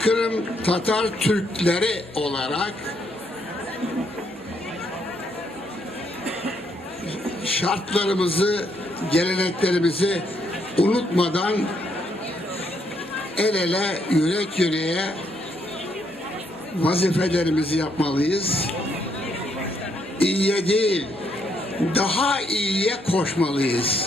Kırım Tatar Türkleri olarak şartlarımızı, geleneklerimizi unutmadan el ele, yürek yüreğe vazifelerimizi yapmalıyız. İyiye değil, daha iyiye koşmalıyız.